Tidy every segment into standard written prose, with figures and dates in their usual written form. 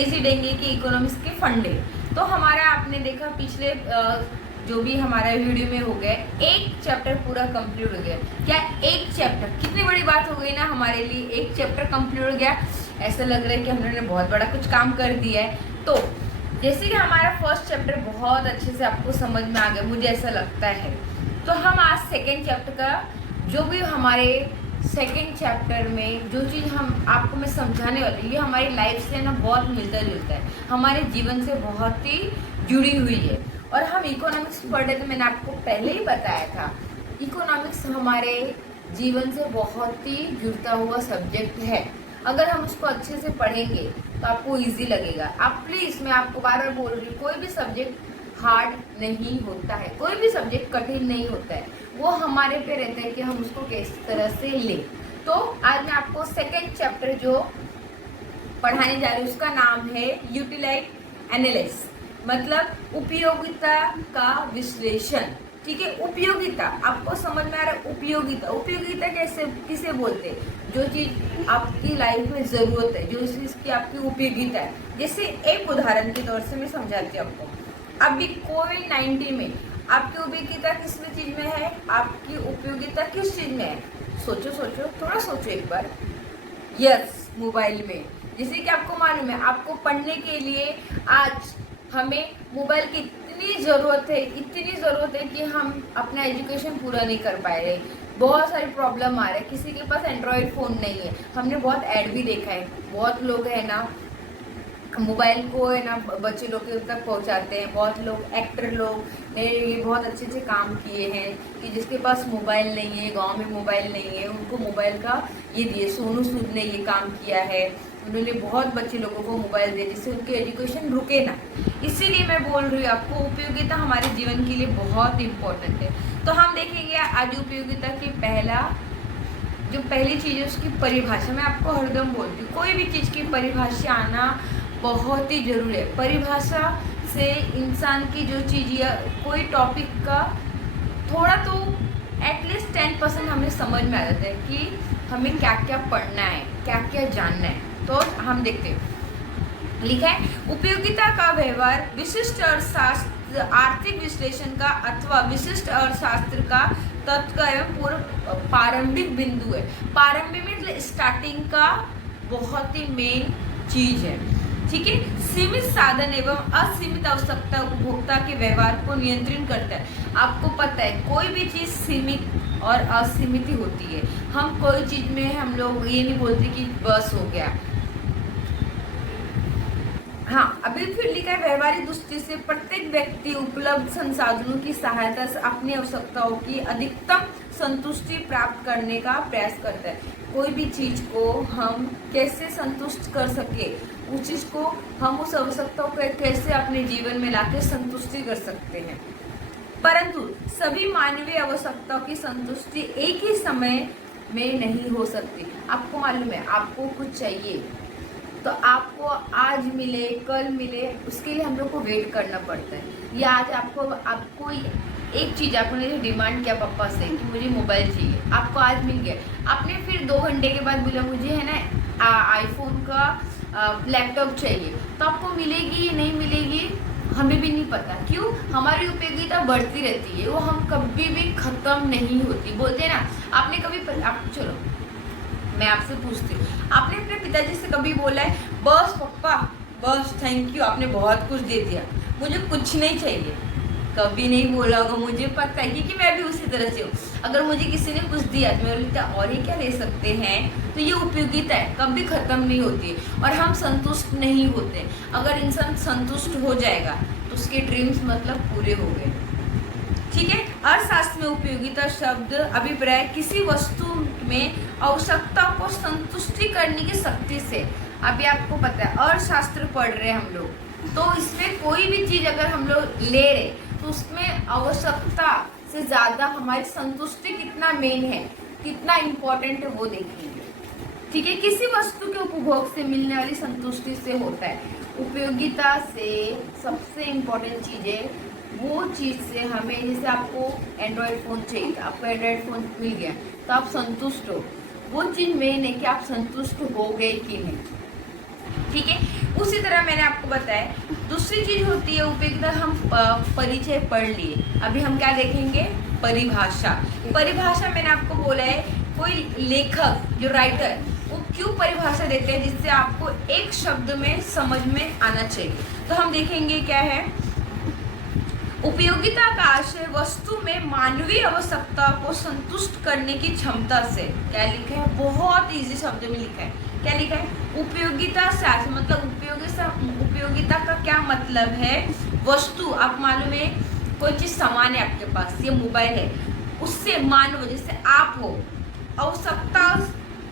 Base ही देंगे कि economics के फंडे। तो हमारा आपने देखा पिछले जो भी हमारा वीडियो में हो गया, एक चैप्टर पूरा कंप्लीट हो गया। क्या एक चैप्टर, कितनी बड़ी बात हो गई ना हमारे लिए, एक चैप्टर कंप्लीट हो गया। ऐसा लग रहा है कि हमने बहुत बड़ा कुछ काम कर दिया है। तो जैसे कि हमारा फर्स्ट चैप्टर बहुत अच्छे से आपको समझ में आ गया, मुझे ऐसा लगता है। तो हम आज सेकेंड चैप्टर का जो भी हमारे सेकेंड चैप्टर में जो चीज़ हम आपको मैं समझाने वाली हूँ, ये हमारी लाइफ से ना बहुत मिलता जुलता है, हमारे जीवन से बहुत ही जुड़ी हुई है। और हम इकोनॉमिक्स पढ़ रहे थे, मैंने आपको पहले ही बताया था, इकोनॉमिक्स हमारे जीवन से बहुत ही जुड़ता हुआ सब्जेक्ट है। अगर हम उसको अच्छे से पढ़ेंगे तो आपको इजी लगेगा। आप प्लीज़, मैं आपको बार बार बोल रही हूँ, कोई भी सब्जेक्ट हार्ड नहीं होता है, कोई भी सब्जेक्ट कठिन नहीं होता है, वो हमारे पे रहता है कि हम उसको किस तरह से लें। तो आज मैं आपको सेकेंड चैप्टर जो पढ़ाने जा रही हूँ उसका नाम है यूटिलाइट एनालिसिस, मतलब उपयोगिता का विश्लेषण। ठीक है, उपयोगिता आपको समझ में आ रहा है? उपयोगिता, उपयोगिता कैसे किसे बोलते हैं? जो चीज आपकी लाइफ में जरूरत है, जो चीज की आपकी उपयोगिता है। जैसे एक उदाहरण के तौर से मैं समझाती हूँ आपको। अभी कोविड-19 में आपकी उपयोगिता किस चीज में है? आपकी उपयोगिता किस चीज में है? सोचो सोचो, थोड़ा सोचो एक बार। यस, मोबाइल में। जैसे कि आपको मालूम है, आपको पढ़ने के लिए आज हमें मोबाइल की इतनी ज़रूरत है, इतनी ज़रूरत है कि हम अपना एजुकेशन पूरा नहीं कर पाए रहे। बहुत सारी प्रॉब्लम आ रहे हैं, किसी के पास एंड्रॉयड फ़ोन नहीं है। हमने बहुत ऐड भी देखा है, बहुत लोग है ना मोबाइल को है ना बच्चे लोग के तक पहुंचाते हैं। बहुत लोग, एक्टर लोग ने ये बहुत अच्छे अच्छे काम किए हैं कि जिसके पास मोबाइल नहीं है, गांव में मोबाइल नहीं है, उनको मोबाइल का ये दिए। सोनू सूद ने ये काम किया है, उन्होंने बहुत बच्चे लोगों को मोबाइल दिए जिससे उनकी एजुकेशन रुके ना। इसीलिए मैं बोल रही हूँ आपको, उपयोगिता हमारे जीवन के लिए बहुत इम्पोर्टेंट है। तो हम देखेंगे आज उपयोगिता की पहली चीज़ है उसकी परिभाषा। मैं आपको हरदम बोलती हूँ, कोई भी चीज़ की परिभाषा आना बहुत ही जरूरी है। परिभाषा से इंसान की जो चीज़ या कोई टॉपिक का थोड़ा तो एटलीस्ट 10% हमें समझ में आ जाता है कि हमें क्या क्या पढ़ना है, क्या क्या जानना है। तो हम देखते हैं, लिखा है उपयोगिता का व्यवहार विशिष्ट अर्थशास्त्र, आर्थिक विश्लेषण का अथवा विशिष्ट अर्थशास्त्र का तत्व एवं पूर्व प्रारंभिक बिंदु है। प्रारंभिक मतलब स्टार्टिंग का बहुत ही मेन चीज है। ठीक है, सीमित साधन एवं असीमित आवश्यकता उपभोक्ता के व्यवहार को नियंत्रित करता है। आपको पता है कोई भी चीज सीमित और असीमित ही होती है। हम कोई चीज में हम लोग ये नहीं बोलते कि बस हो गया। हाँ, अभी फिर लिखा है व्यवहारिक दृष्टि से प्रत्येक व्यक्ति उपलब्ध संसाधनों की सहायता से अपनी आवश्यकताओं की अधिकतम संतुष्टि प्राप्त करने का प्रयास करता है। कोई भी चीज को हम कैसे संतुष्ट कर सके, उस चीज को हम उस आवश्यकताओं को कैसे अपने जीवन में लाके संतुष्टि कर सकते हैं। परंतु सभी मानवीय आवश्यकताओं की संतुष्टि एक ही समय में नहीं हो सकती। आपको मालूम है, आपको कुछ चाहिए तो आपको आज मिले कल मिले, उसके लिए हम लोग को वेट करना पड़ता है। या आज आपको एक चीज़ आपने डिमांड किया पापा से कि मुझे मोबाइल चाहिए, आपको आज मिल गया। आपने फिर 2 घंटे के बाद बोला मुझे है ना आईफोन का लैपटॉप चाहिए, तो आपको मिलेगी या नहीं मिलेगी हमें भी नहीं पता। क्यों? हमारी उपयोगिता बढ़ती रहती है, वो हम कभी भी ख़त्म नहीं होती। बोलते हैं ना, आपने कभी चलो मैं आपसे पूछती हूँ, आपने अपने पिताजी से कभी बोला है बस पप्पा बस थैंक यू, आपने बहुत कुछ दे दिया, मुझे कुछ नहीं चाहिए? कभी नहीं बोला होगा, मुझे पता है, क्योंकि मैं भी उसी तरह से हूँ। अगर मुझे किसी ने कुछ दिया तो मैं बोलता और ये क्या ले सकते हैं। तो ये उपयोगिता है, कभी ख़त्म नहीं होती है और हम संतुष्ट नहीं होते। अगर इंसान संतुष्ट हो जाएगा तो उसके ड्रीम्स मतलब पूरे हो गए। ठीक है, अर्थशास्त्र में उपयोगिता शब्द अभिप्राय किसी वस्तु में आवश्यकता को संतुष्टि करने की शक्ति से। अभी आपको पता है अर्थशास्त्र पढ़ रहे हैं हम लोग, तो इसमें कोई भी चीज अगर हम लोग ले रहे तो उसमें आवश्यकता से ज्यादा हमारी संतुष्टि कितना मेन है, कितना इम्पोर्टेंट है वो देखेंगे। ठीक है, किसी वस्तु के उपभोग से मिलने वाली संतुष्टि से होता है। उपयोगिता से सबसे इम्पोर्टेंट चीज है वो चीज़ से हमें, जैसे आपको एंड्रॉयड फ़ोन चाहिए, आपको एंड्रॉयड फ़ोन मिल गया तो आप संतुष्ट हो। वो चीज़ मेन है कि आप संतुष्ट हो गए कि नहीं। ठीक है, उसी तरह मैंने आपको बताया दूसरी चीज होती है उपयोगिता। हम परिचय पढ़ लिए, अभी हम क्या देखेंगे, परिभाषा। परिभाषा मैंने आपको बोला है कोई लेखक जो राइटर वो क्यों परिभाषा देते हैं, जिससे आपको एक शब्द में समझ में आना चाहिए। तो हम देखेंगे क्या है, उपयोगिता का आशय वस्तु में मानवीय आवश्यकता को संतुष्ट करने की क्षमता से, क्या लिखा है, बहुत इजी शब्द में लिखा है, क्या लिखा है, उपयोगिता से आशय मतलब उपयोगिता का क्या मतलब है, वस्तु, आप मालूम है कोई चीज सामान है आपके पास, ये मोबाइल है, उससे मानव जैसे आप हो, आवश्यकता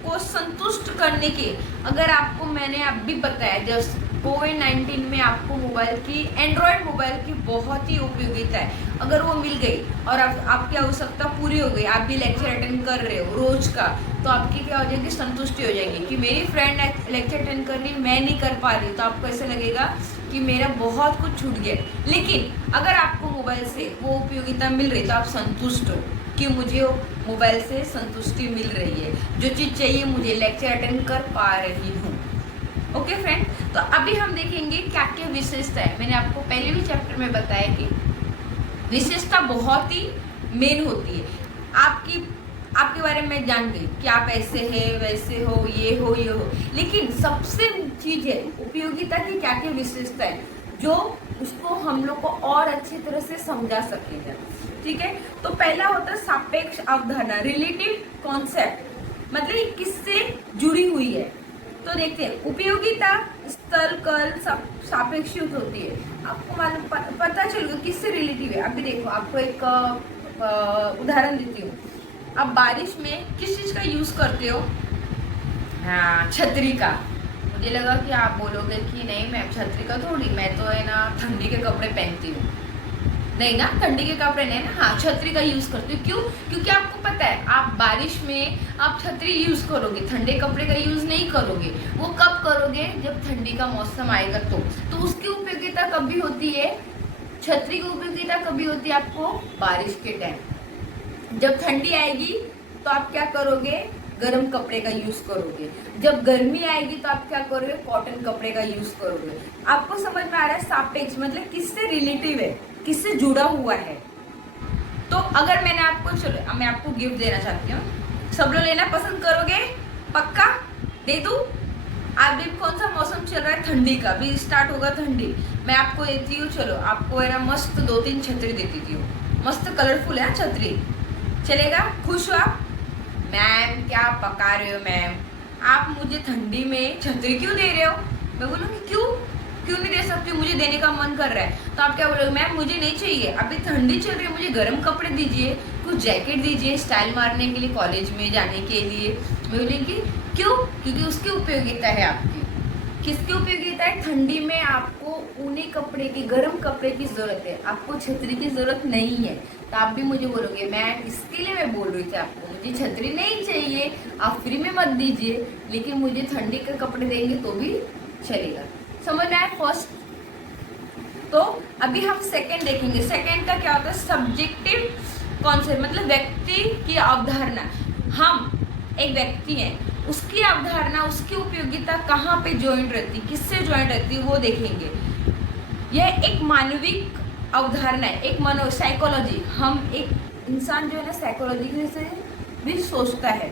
को संतुष्ट करने के, अगर आपको मैंने अभी बताया जब कोविड-19 में आपको मोबाइल की, एंड्रॉयड मोबाइल की बहुत ही उपयोगिता है, अगर वो मिल गई और आपकी आवश्यकता पूरी हो गई, आप भी लेक्चर अटेंड कर रहे हो रोज का, तो आपकी क्या हो जाएगी, संतुष्टि हो जाएगी कि मेरी फ्रेंड लेक्चर अटेंड कर रही, मैं नहीं कर पा रही, तो आपको ऐसा लगेगा कि मेरा बहुत कुछ छूट गया। लेकिन अगर आपको मोबाइल से वो उपयोगिता मिल रही तो आप संतुष्ट हो कि मुझे मोबाइल से संतुष्टि मिल रही है, जो चीज़ चाहिए मुझे लेक्चर अटेंड कर पा रही हूँ। ओके फ्रेंड, तो अभी हम देखेंगे क्या क्या विशेषता है। मैंने आपको पहले भी चैप्टर में बताया कि विशेषता बहुत ही मेन होती है। आपके बारे में जान गई कि आप ऐसे है, वैसे हो, ये हो, ये हो, लेकिन सबसे चीज है उपयोगिता की क्या क्या विशेषता है जो उसको हम लोग को और अच्छी तरह से समझा सकेगा। ठीक है, तो पहला होता है सापेक्ष अवधारणा, रिलेटिव कॉन्सेप्ट, मतलब ये किससे जुड़ी हुई है। तो देखते हैं, उपयोगिता स्थल कल सापेक्षित होती है, आपको मालूम पता चलेगा किससे रिलेटिव है। अभी देखो, आपको एक उदाहरण देती हूँ। आप बारिश में किस चीज का यूज करते हो, हाँ, छतरी का। मुझे लगा कि आप बोलोगे कि नहीं मैम छतरी का थोड़ी, मैं तो है ना ठंडी के कपड़े पहनती हूँ। नहीं ना, ठंडी के कपड़े नहीं ना, हाँ छतरी का यूज करती हूँ। क्यों? क्योंकि आपको पता है आप बारिश में आप छतरी यूज करोगे, ठंडे कपड़े का यूज नहीं करोगे। वो कब करोगे? जब ठंडी का मौसम आएगा तो उसकी उपयोगिता कभी होती है, छतरी की उपयोगिता कभी होती है आपको बारिश के टाइम। जब ठंडी आएगी तो आप क्या करोगे? गर्म कपड़े का यूज करोगे। जब गर्मी आएगी तो आप क्या करोगे? कॉटन कपड़े का यूज करोगे। आपको समझ में आ रहा है? सापेक्ष मतलब किससे रिलेटिव है, किससे जुड़ा हुआ है। तो अगर मैंने आपको, चलो मैं आपको गिफ्ट देना चाहती हूँ, सब लोग लेना पसंद करोगे? पक्का दे दूं? अभी कौन सा मौसम चल रहा है? ठंडी का, अभी स्टार्ट होगा ठंडी। मैं आपको देती हूँ, चलो आपको है ना मस्त 2-3 छतरी देती हूँ, मस्त कलरफुल है छतरी, चलेगा? खुश हो आप? मैम क्या पका रहे हो मैम, आप मुझे ठंडी में छतरी क्यों दे रहे हो? मैं बोलूँगी क्यों नहीं दे सकती, मुझे देने का मन कर रहा है। तो आप क्या बोलोगे? मैम मुझे नहीं चाहिए, अभी ठंडी चल रही है, मुझे गर्म कपड़े दीजिए, कुछ जैकेट दीजिए स्टाइल मारने के लिए, कॉलेज में जाने के लिए। मैं बोलेंगी क्यों? क्योंकि उसकी उपयोगिता है आपकी। किसकी उपयोगिता है? ठंडी में आपको ऊनी कपड़े की, गर्म कपड़े की जरूरत है, आपको छतरी की जरूरत नहीं है। तो आप भी मुझे बोलोगे मैम इसके लिए मैं बोल रही थी आपको, मुझे छतरी नहीं चाहिए, आप फ्री में मत दीजिए, लेकिन मुझे ठंडी के कपड़े देंगे तो भी चलेगा। समझ में आया फर्स्ट? तो अभी हम सेकंड देखेंगे। सेकंड का क्या होता है? सब्जेक्टिव कॉन्सेप्ट, मतलब व्यक्ति की अवधारणा। हम एक व्यक्ति है, उसकी अवधारणा, उसकी उपयोगिता कहाँ पे ज्वाइंट रहती, किससे ज्वाइंट रहती है, वो देखेंगे। यह एक मानविक अवधारणा है, एक मनो साइकोलॉजी। हम एक इंसान जो है ना साइकोलॉजी से भी सोचता है।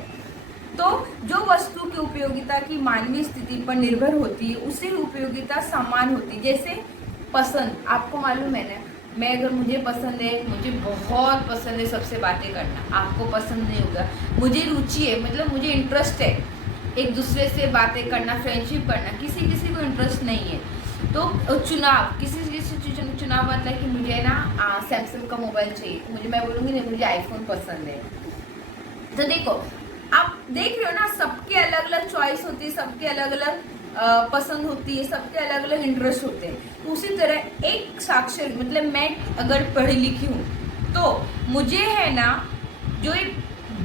तो जो वस्तु की उपयोगिता की मानवीय स्थिति पर निर्भर होती है उसी उपयोगिता समान होती है। जैसे पसंद, आपको मालूम है ना, मैं अगर मुझे पसंद है, मुझे बहुत पसंद है सबसे बातें करना, आपको पसंद नहीं होगा। मुझे रुचि है, मतलब मुझे इंटरेस्ट है एक दूसरे से बातें करना, फ्रेंडशिप करना, किसी किसी को इंटरेस्ट नहीं है। तो चुनाव, किसी चुनाव मतलब है कि मुझे ना सैमसंग का मोबाइल चाहिए, तो मैं बोलूँगी नहीं मुझे आईफोन पसंद है। तो देखो, आप देख रहे हो ना, सबके अलग अलग चॉइस होती है, सबके अलग अलग पसंद होती है, सबके अलग अलग इंटरेस्ट होते हैं। उसी तरह एक साक्षर, मतलब मैं अगर पढ़ी लिखी हूँ तो मुझे है ना जो एक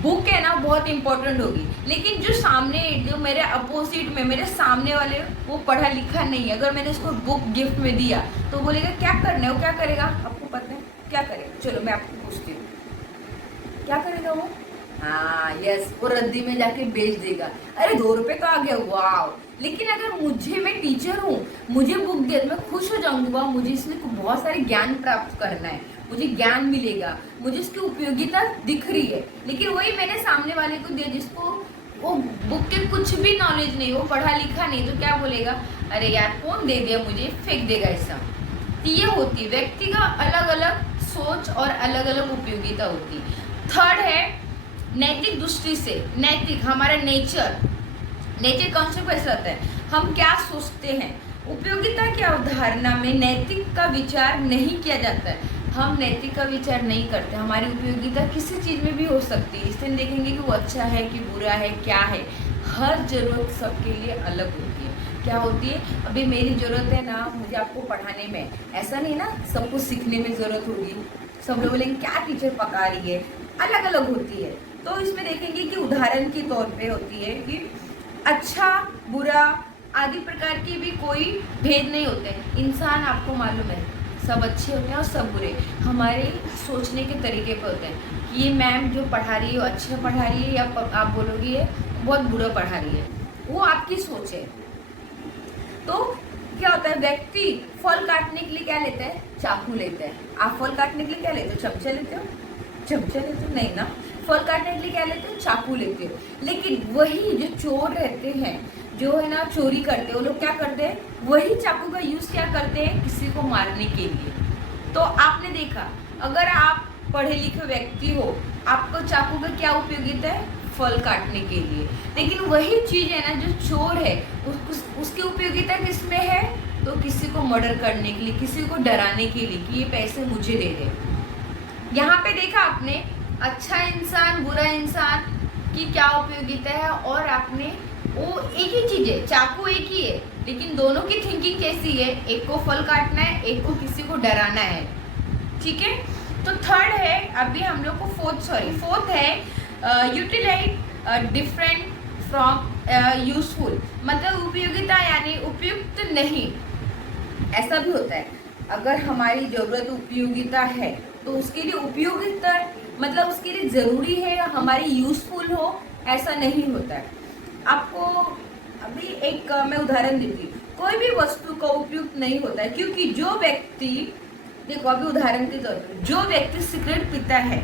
बुक है ना बहुत इंपॉर्टेंट होगी, लेकिन जो सामने, जो मेरे अपोजिट में मेरे सामने वाले वो पढ़ा लिखा नहीं है, अगर मैंने उसको बुक गिफ्ट में दिया तो बोलेगा क्या करना है, वो क्या करेगा आपको पता है? क्या करेगा? चलो मैं आपको पूछती हूँ, क्या करेगा वो? हाँ यस, वो रद्दी में जाके बेच देगा। अरे 2 रुपए तो आ गया, वाव। लेकिन अगर मैं टीचर हूँ, मुझे बुक दे तो मैं खुश हो जाऊंगा, मुझे इसमें बहुत सारे ज्ञान प्राप्त करना है, मुझे ज्ञान मिलेगा, मुझे इसकी उपयोगिता दिख रही है। लेकिन वही मैंने सामने वाले को दिया जिसको वो बुक के कुछ भी नॉलेज नहीं, वो पढ़ा लिखा नहीं, तो क्या बोलेगा, अरे यार कौन दे दिया मुझे, फेंक देगा ऐसा। तो ये होती है व्यक्ति का अलग अलग सोच और अलग अलग उपयोगिता होती है। थर्ड है नैतिक दृष्टि से, नैतिक हमारा नेचर कॉन्सेप्ट कैसा होता है, हम क्या सोचते हैं। उपयोगिता की अवधारणा में नैतिक का विचार नहीं किया जाता है, हम नैतिक का विचार नहीं करते। हमारी उपयोगिता किसी चीज़ में भी हो सकती है, इससे देखेंगे कि वो अच्छा है कि बुरा है, क्या है। हर जरूरत सबके लिए अलग होती है। क्या होती है, अभी मेरी ज़रूरत है ना, मुझे आपको पढ़ाने में, ऐसा नहीं ना सब कुछ सीखने में ज़रूरत होगी। सब लोग बोलेंगे क्या टीचर पका रही है, अलग अलग होती है। तो इसमें देखेंगे कि उदाहरण के तौर पे होती है कि अच्छा बुरा आदि प्रकार के भी कोई भेद नहीं होते। इंसान आपको मालूम है सब अच्छे होते हैं और सब बुरे, हमारे सोचने के तरीके पे होते हैं कि ये मैम जो पढ़ा रही है वो अच्छा पढ़ा रही है, या आप बोलोगे ये बहुत बुरा पढ़ा रही है, वो आपकी सोच है। तो क्या होता है, व्यक्ति फल काटने के लिए क्या लेता है, चाकू लेता है। आप फल काटने के लिए क्या लेते हो, चमचा लेते हो, चमचा लेते हो नहीं ना, फल काटने के लिए क्या लेते हो, चाकू लेते हो। लेकिन वही जो चोर रहते हैं, जो है ना चोरी करते हैं, वो लोग क्या करते हैं, वही चाकू का यूज क्या करते हैं, किसी को मारने के लिए। तो आपने देखा, अगर आप पढ़े लिखे व्यक्ति हो, आपको चाकू का क्या उपयोगिता है, फल काटने के लिए। लेकिन वही चीज है ना जो चोर है, उसकी उपयोगिता किसमें है, तो किसी को मर्डर करने के लिए, किसी को डराने के लिए कि ये पैसे मुझे दे दे। यहाँ पे देखा आपने अच्छा इंसान बुरा इंसान की क्या उपयोगिता है, और आपने वो एक ही चीज है, चाकू एक ही है, लेकिन दोनों की थिंकिंग कैसी है, एक को फल काटना है, एक को किसी को डराना है। ठीक है, तो थर्ड है, अभी हम लोग को फोर्थ है यूटिलाइज डिफरेंट फ्रॉम यूजफुल, मतलब उपयोगिता यानी उपयुक्त नहीं। ऐसा भी होता है, अगर हमारी जरूरत उपयोगिता है तो उसके लिए उपयोगिता मतलब उसके लिए जरूरी है या हमारी यूजफुल हो, ऐसा नहीं होता है। आपको अभी एक मैं उदाहरण देती हूँ, कोई भी वस्तु का उपयुक्त नहीं होता है, क्योंकि जो व्यक्ति, देखो अभी उदाहरण के तौर पर, जो व्यक्ति सिगरेट पीता है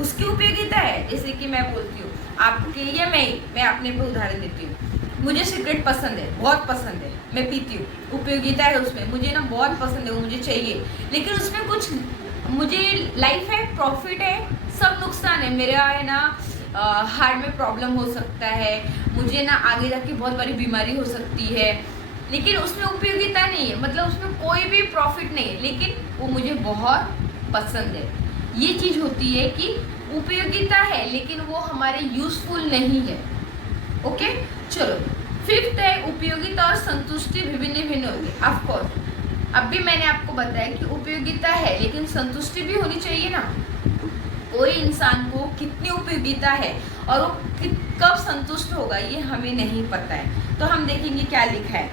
उसकी उपयोगिता है। जैसे कि मैं बोलती हूँ आपके, या मैं अपने पे उदाहरण देती हूँ, मुझे सिगरेट पसंद है, बहुत पसंद है, मैं पीती हूँ, उपयोगिता है उसमें, मुझे ना बहुत पसंद है, वो मुझे चाहिए। लेकिन उसमें कुछ मुझे लाइफ है, प्रॉफिट है, सब नुकसान है। मेरा है ना हार्ट में प्रॉब्लम हो सकता है, मुझे ना आगे जाके बहुत बड़ी बीमारी हो सकती है, लेकिन उसमें उपयोगिता नहीं है, मतलब उसमें कोई भी प्रॉफिट नहीं है, लेकिन वो मुझे बहुत पसंद है। ये चीज़ होती है कि उपयोगिता है लेकिन वो हमारे यूजफुल नहीं है। ओके, चलो फिफ्थ है उपयोगिता और संतुष्टि विभिन्न भिन्न होती है। ऑफकोर्स अभी मैंने आपको बताया कि उपयोगिता है लेकिन संतुष्टि भी होनी चाहिए ना। कोई इंसान को कितनी उपयोगिता है और वो कब संतुष्ट होगा ये हमें नहीं पता है। तो हम देखेंगे क्या लिखा है।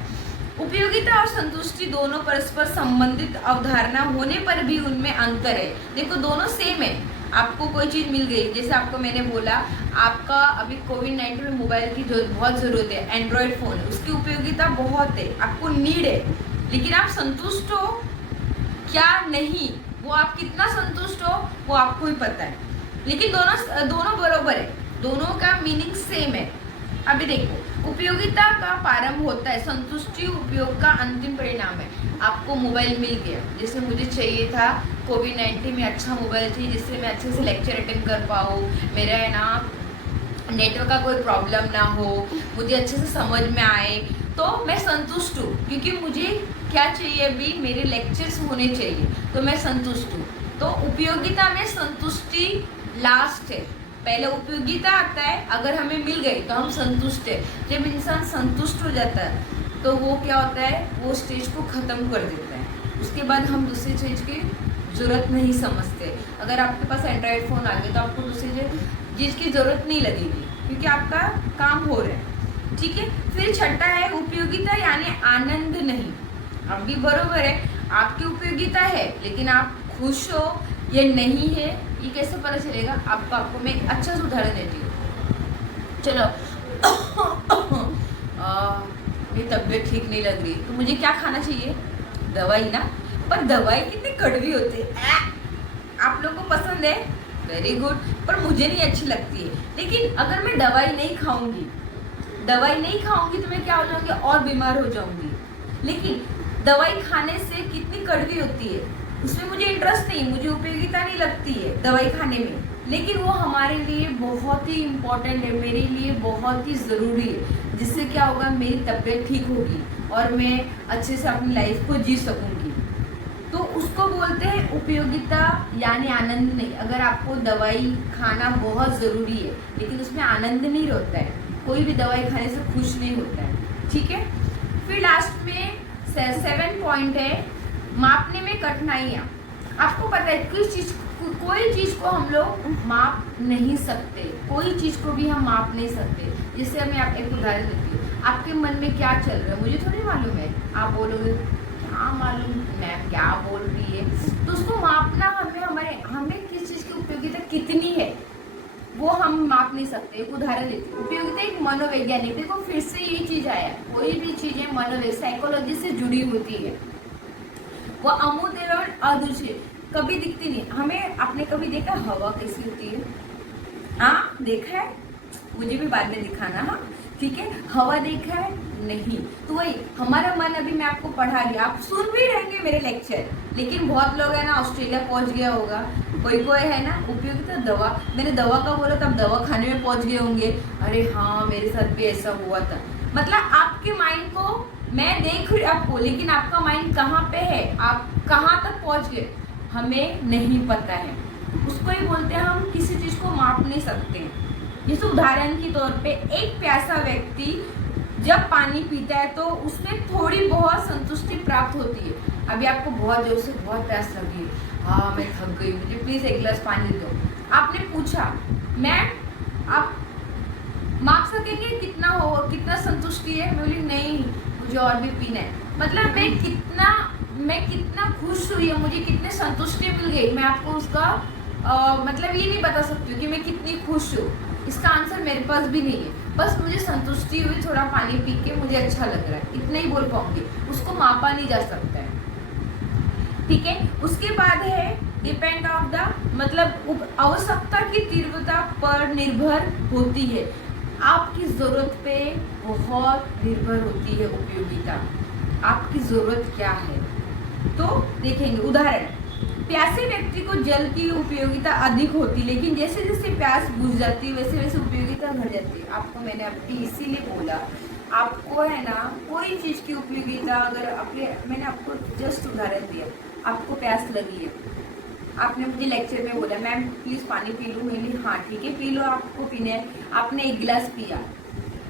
उपयोगिता और संतुष्टि दोनों परस्पर संबंधित अवधारणा होने पर भी उनमें अंतर है। देखो दोनों सेम है। आपको कोई चीज़ मिल गई, जैसे आपको मैंने बोला आपका अभी कोविड-19 में मोबाइल की बहुत ज़रूरत है, एंड्रॉयड फ़ोन, उसकी उपयोगिता बहुत है, आपको नीड है, लेकिन आप संतुष्ट हो क्या नहीं, वो आप कितना संतुष्ट हो वो आपको ही पता है। लेकिन दोनों बराबर है, दोनों का मीनिंग सेम है। अभी देखो उपयोगिता का प्रारंभ होता है, संतुष्टि उपयोग का अंतिम परिणाम है। आपको मोबाइल मिल गया, जैसे मुझे चाहिए था कोविड-19 में अच्छा मोबाइल चाहिए जिससे मैं अच्छे से लेक्चर अटेंड कर पाऊँ, मेरा है ना नेटवर्क का कोई प्रॉब्लम ना हो, मुझे अच्छे से समझ में आए, तो मैं संतुष्ट हूँ क्योंकि मुझे क्या चाहिए, अभी मेरे लेक्चर्स होने चाहिए, तो मैं संतुष्ट हूँ। तो उपयोगिता में संतुष्टि लास्ट है, पहले उपयोगिता आता है, अगर हमें मिल गई तो हम संतुष्ट है। जब इंसान संतुष्ट हो जाता है तो वो क्या होता है, वो स्टेज को ख़त्म कर देता है, उसके बाद हम दूसरी चीज़ की ज़रूरत नहीं समझते। अगर आपके पास एंड्रॉयड फ़ोन आ गया तो आपको दूसरी चीज़ की ज़रूरत नहीं लगेगी क्योंकि आपका काम हो रहा है। ठीक है, फिर छठा है उपयोगिता यानी आनंद नहीं। अब भी बरोबर है, आपकी उपयोगिता है लेकिन आप खुश हो या नहीं है ये कैसे पता चलेगा, आपको मैं एक अच्छा सा उदाहरण देती हूँ। चलो मेरी तबीयत ठीक नहीं लग रही, तो मुझे क्या खाना चाहिए? दवाई ना। पर दवाई कितनी कड़वी होती है। आप लोगों को पसंद है, वेरी गुड, पर मुझे नहीं अच्छी लगती है। लेकिन अगर मैं दवाई नहीं खाऊंगी तो मैं क्या हो जाऊंगी? और बीमार हो जाऊंगी। लेकिन दवाई खाने से कितनी कड़वी होती है, उसमें मुझे इंटरेस्ट नहीं, मुझे उपयोगिता नहीं लगती है दवाई खाने में, लेकिन वो हमारे लिए बहुत ही इम्पोर्टेंट है, मेरे लिए बहुत ही ज़रूरी है, जिससे क्या होगा? मेरी तबीयत ठीक होगी और मैं अच्छे से अपनी लाइफ को जी सकूंगी। तो उसको बोलते हैं उपयोगिता, यानी आनंद नहीं। अगर आपको दवाई खाना बहुत ज़रूरी है लेकिन उसमें आनंद नहीं होता है, कोई भी दवाई खाने से खुश नहीं होता है, ठीक है। फिर लास्ट में 7 पॉइंट है, मापने में कठिनाइयाँ। आपको पता है कोई चीज़ को हम लोग माप नहीं सकते, कोई चीज़ को भी हम माप नहीं सकते। जैसे मैं आप एक उदाहरण देती हूँ, आपके मन में क्या चल रहा है मुझे थोड़ी मालूम है, आप बोलोगे क्या मालूम मैम क्या बोल रही है, तो उसको मापना हमें किस चीज़ की उपयोगिता कितनी है वो हम माप नहीं सकते। एक उदाहरण देती हूँ, उपयोगिता एक मनोवैज्ञानिक, देखो फिर से ये चीज़ आया, कोई भी चीज़ें मनोवैज्ञानिक साइकोलॉजी से जुड़ी होती है, वो अमूल्य और अदृश्य कभी दिखती नहीं हमें। आपने कभी देखा हवा कैसी होती है? हाँ देखा है, मुझे भी बाद में दिखाना। हाँ ठीक है, हवा देखा है? नहीं। तो वही हमारा मन, अभी मैं आपको पढ़ा रही, आप सुन भी रहेंगे मेरे लेक्चर, लेकिन बहुत लोग है ना ऑस्ट्रेलिया पहुंच गया होगा, कोई है ना उपयोगिता दवा, मैंने दवा का बोला तब दवा खाने में पहुंच गए होंगे, अरे हाँ मेरे साथ भी ऐसा हुआ था। मतलब आपके माइंड को मैं देख रही आपको, लेकिन आपका माइंड कहाँ पे है, आप कहाँ तक पहुँच गए हमें नहीं पता है। उसको ही बोलते हैं हम किसी चीज़ को माप नहीं सकते। जैसे उदाहरण के तौर पे एक प्यासा व्यक्ति जब पानी पीता है तो उसमें थोड़ी बहुत संतुष्टि प्राप्त होती है। अभी आपको बहुत जोर से बहुत प्यास लगी, हाँ मैं थक गई, मुझे प्लीज़ एक गिलास पानी दो। आपने पूछा मैम आप माप सकेंगे कितना संतुष्टि है? मैं बोली नहीं मुझे और भी पीना है। मतलब मैं कितना खुश हुई, मुझे कितने संतुष्टि मिल गई, मैं आपको उसका मतलब ये नहीं बता सकती हूँ कि मैं कितनी खुश हूँ। इसका आंसर मेरे पास भी नहीं है, बस मुझे संतुष्टि हुई, थोड़ा पानी पी के मुझे अच्छा लग रहा है, इतना ही बोल पाऊंगी, उसको मापा नहीं जा सकता है, ठीक है। उसके बाद है डिपेंड ऑफ द, मतलब आवश्यकता की तीव्रता पर निर्भर होती है, आपकी ज़रूरत पे बहुत निर्भर होती है उपयोगिता, आपकी ज़रूरत क्या है। तो देखेंगे उदाहरण, प्यासे व्यक्ति को जल की उपयोगिता अधिक होती, लेकिन जैसे जैसे प्यास बुझ जाती है वैसे वैसे उपयोगिता घट जाती है। आपको मैंने अभी इसीलिए बोला, आपको है ना कोई चीज़ की उपयोगिता, अगर मैंने आपको जस्ट उदाहरण दिया, आपको प्यास लगी है, आपने मुझे लेक्चर में बोला मैम प्लीज़ पानी पी लूँ, मैंने हाँ ठीक है पी लो, आपको पीना है, आपने एक गिलास पिया,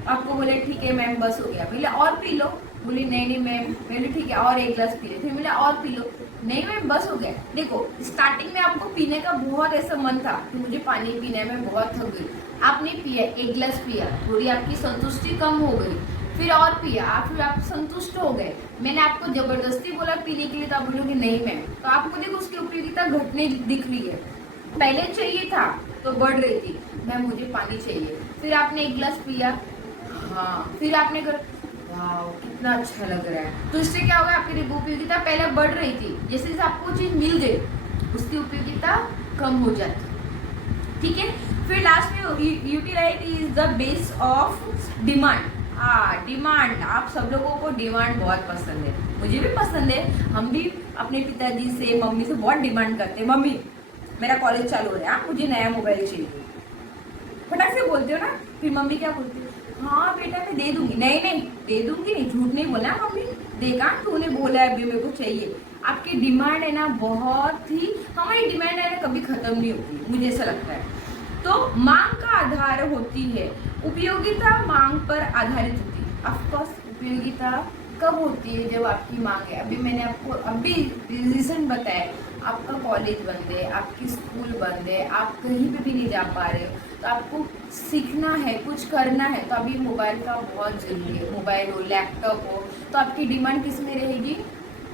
आपको बोले ठीक है मैम बस हो गया, बोले और पी लो, बोली नहीं मैम, मैंने ठीक है और एक गिलास पी ले, फिर बोला और पी लो, नहीं मैम बस हो गया। देखो स्टार्टिंग में आपको पीने का बहुत ऐसा मन था कि मुझे पानी पीना है, मैं बहुत थक गई, आपने पिया, एक गिलास पिया, थोड़ी आपकी संतुष्टि कम हो गई, फिर और पिया, फिर आप संतुष्ट हो गए, मैंने आपको जबरदस्ती बोला पीने के लिए तो आप बोलोगे नहीं मैम, तो आपको देखो उसकी उपयोगिता घटने दिख रही है। पहले चाहिए था तो बढ़ रही थी, मैम मुझे पानी चाहिए, फिर आपने एक गिलास पिया, हाँ फिर आपने कर वाह कितना अच्छा लग रहा है, तो इससे क्या होगा आपकी उपयोगिता पहले बढ़ रही थी, जैसे जैसे आपको चीज़ मिल गई उसकी उपयोगिता कम हो जाती, ठीक है। फिर लास्ट में utility is the base of demand. Demand, आप सब लोगों को डिमांड बहुत पसंद है, मुझे भी पसंद है, हम भी अपने पिताजी से मम्मी से बहुत डिमांड करते हैं, मम्मी मेरा कॉलेज चालू हो रहा है, मुझे नया मोबाइल चाहिए, फटाक से बोलते हो ना, फिर मम्मी क्या बोलती है, हाँ बेटा मैं दे दूंगी, नहीं दे दूंगी नहीं, झूठ नहीं बोला मम्मी, देखा तूने बोला अभी मेरे को चाहिए। आपकी डिमांड है ना बहुत ही, हमारी डिमांड है ना कभी खत्म नहीं होती, मुझे ऐसा लगता है। तो मांग का आधार होती है उपयोगिता, मांग पर आधारित होती है। ऑफकोर्स उपयोगिता कब होती है? जब आपकी मांग है। अभी मैंने आपको अभी रीजन बताया, आपका कॉलेज बंद है, आपकी स्कूल बंद है, आप कहीं पे भी नहीं जा पा रहे हो, तो आपको सीखना है, कुछ करना है, तो अभी मोबाइल का बहुत ज़रूरी है। मोबाइल हो, लैपटॉप हो, तो आपकी डिमांड किस में रहेगी?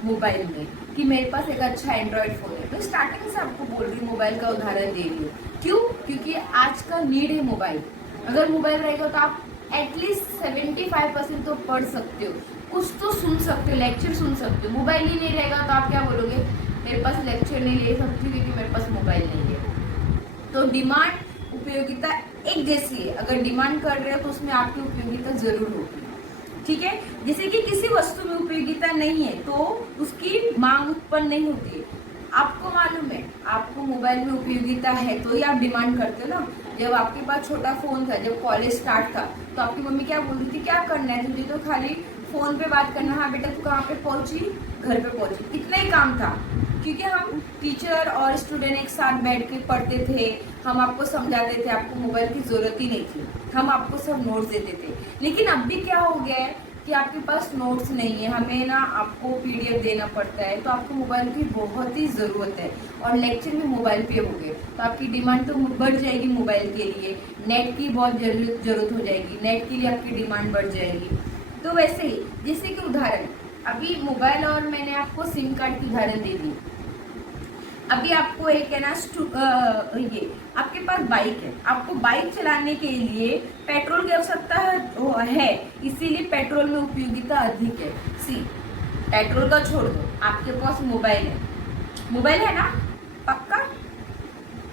मोबाइल में, कि मेरे पास एक अच्छा एंड्रॉयड फ़ोन है। तो स्टार्टिंग से आपको बोल रही हूँ, मोबाइल का उदाहरण दे रही हूँ। क्यों? क्योंकि आज का नीड है मोबाइल। अगर मोबाइल रहेगा तो आप एटलीस्ट 75% तो पढ़ सकते हो, कुछ तो सुन सकते हो, लेक्चर सुन सकते हो। मोबाइल ही नहीं रहेगा तो आप क्या बोलोगे, मेरे पास लेक्चर नहीं ले सकती क्योंकि मेरे पास मोबाइल नहीं है। तो डिमांड उपयोगिता एक जैसी है, अगर डिमांड कर रहे हो तो उसमें आपकी उपयोगिता जरूर होगी, ठीक है। जैसे कि किसी वस्तु में उपयोगिता नहीं है तो उसकी मांग उत्पन्न नहीं होती है। आपको मालूम है, आपको मोबाइल में उपयोगिता है तो ही आप डिमांड करते हो ना। जब आपके पास छोटा फोन था, जब कॉलेज स्टार्ट था, तो आपकी मम्मी क्या बोलती थी, क्या करना है तुझे, तो खाली फोन पे बात करना। हाँ बेटा तू कहाँ पे पहुंची, घर पे पहुंची, इतना ही काम था। क्योंकि हम टीचर और स्टूडेंट एक साथ बैठ के पढ़ते थे, हम आपको समझाते थे, आपको मोबाइल की जरूरत ही नहीं थी, हम आपको सब नोट्स देते थे। लेकिन अभी क्या हो गया है कि आपके पास नोट्स नहीं है, हमें ना आपको पीडीएफ देना पड़ता है, तो आपको मोबाइल की बहुत ही ज़रूरत है। और लेक्चर भी मोबाइल पे हो गए तो आपकी डिमांड तो बढ़ जाएगी मोबाइल के लिए, नेट की बहुत ज़रूरत हो जाएगी, नेट के लिए आपकी डिमांड बढ़ जाएगी। तो वैसे ही जैसे कि उदाहरण, अभी मोबाइल और मैंने आपको सिम कार्ड की उदाहरण दे दी। अभी आपको एक है ना ये आपके पास बाइक है, आपको बाइक चलाने के लिए पेट्रोल की आवश्यकता है, इसीलिए पेट्रोल में उपयोगिता अधिक है। सी पेट्रोल का छोड़ दो, आपके पास मोबाइल है ना, पक्का?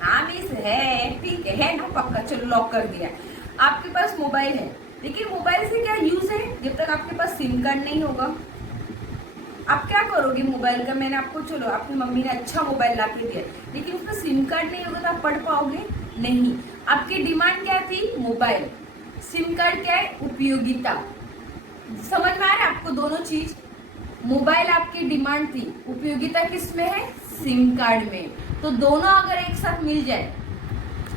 हाँ मिस है, ठीक है ना, पक्का, चलो लॉक कर दिया। आपके पास मोबाइल है, लेकिन मोबाइल से क्या यूज है, जब तक आपके पास सिम कार्ड नहीं होगा आप क्या करोगे मोबाइल का। मैंने आपको, चलो आपकी मम्मी ने अच्छा मोबाइल ला के दिया, लेकिन उसमें सिम कार्ड नहीं होगा तो आप पढ़ पाओगे नहीं। आपकी डिमांड क्या थी, मोबाइल, सिम कार्ड क्या है, उपयोगिता। समझ में आ रहा है आपको दोनों चीज। मोबाइल आपकी डिमांड थी, उपयोगिता किस में है, सिम कार्ड में। तो दोनों अगर एक साथ मिल जाए,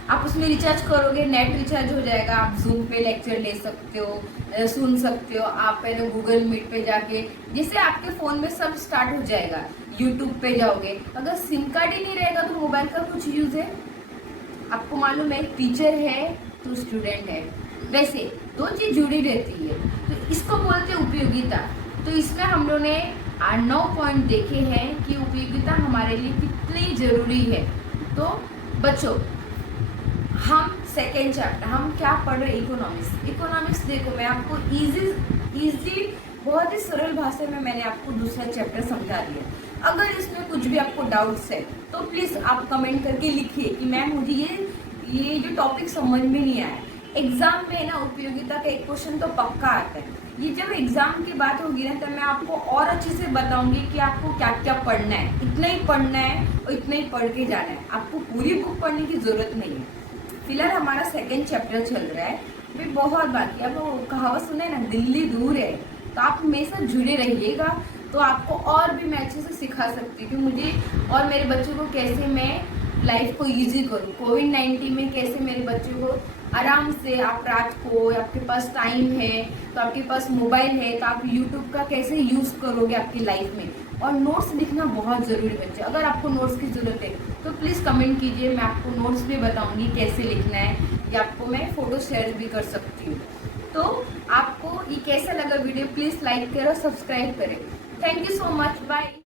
आप उसमें रिचार्ज करोगे, नेट रिचार्ज हो जाएगा, आप जूम पे लेक्चर ले सकते हो, सुन सकते हो, आप पहले गूगल मीट पे जाके, जिससे आपके फ़ोन में सब स्टार्ट हो जाएगा, यूट्यूब पे जाओगे। अगर सिम कार्ड ही नहीं रहेगा तो मोबाइल का कुछ यूज़ है। आपको मालूम है, टीचर है तो स्टूडेंट है, वैसे दो चीज़ जुड़ी रहती है, तो इसको बोलते हैं उपयोगिता। तो इसमें हम लोगों ने 9 पॉइंट देखे हैं कि उपयोगिता हमारे लिए कितनी ज़रूरी है। तो बच्चों, हम सेकेंड चैप्टर हम क्या पढ़ रहे हैं, इकोनॉमिक्स। देखो मैं आपको इजी बहुत ही सरल भाषा में मैंने आपको दूसरा चैप्टर समझा दिया। अगर इसमें कुछ भी आपको डाउट्स है तो प्लीज़ आप कमेंट करके लिखिए कि मैम मुझे ये जो टॉपिक समझ में नहीं आया। एग्जाम में ना उपयोगिता का एक क्वेश्चन तो पक्का आता है। ये जब एग्जाम की बात होगी ना तब मैं आपको और अच्छे से बताऊंगी कि आपको क्या क्या पढ़ना है। इतना ही पढ़ना है और इतना ही पढ़ के जाना है, आपको पूरी बुक पढ़ने की जरूरत नहीं है। फिलहाल हमारा सेकेंड चैप्टर चल रहा है, भी बहुत बाकी। अब वो कहावत सुने ना, दिल्ली दूर है, तो आप मेरे साथ जुड़े रहिएगा, तो आपको और भी मैं अच्छे से सिखा सकती हूँ कि मुझे और मेरे बच्चों को कैसे मैं लाइफ को इजी करूँ। कोविड-19 में कैसे मेरे बच्चों को आराम से, आप रात को आपके पास टाइम है तो आपके पास मोबाइल है तो आप यूट्यूब का कैसे यूज़ करोगे आपकी लाइफ में। और नोट्स लिखना बहुत ज़रूरी बच्चे, अगर आपको नोट्स की ज़रूरत है तो प्लीज़ कमेंट कीजिए, मैं आपको नोट्स भी बताऊंगी कैसे लिखना है, या आपको मैं फ़ोटो शेयर भी कर सकती हूँ। तो आपको ये कैसा लगा वीडियो, प्लीज़ लाइक करो, सब्सक्राइब करें। Thank you so much, bye.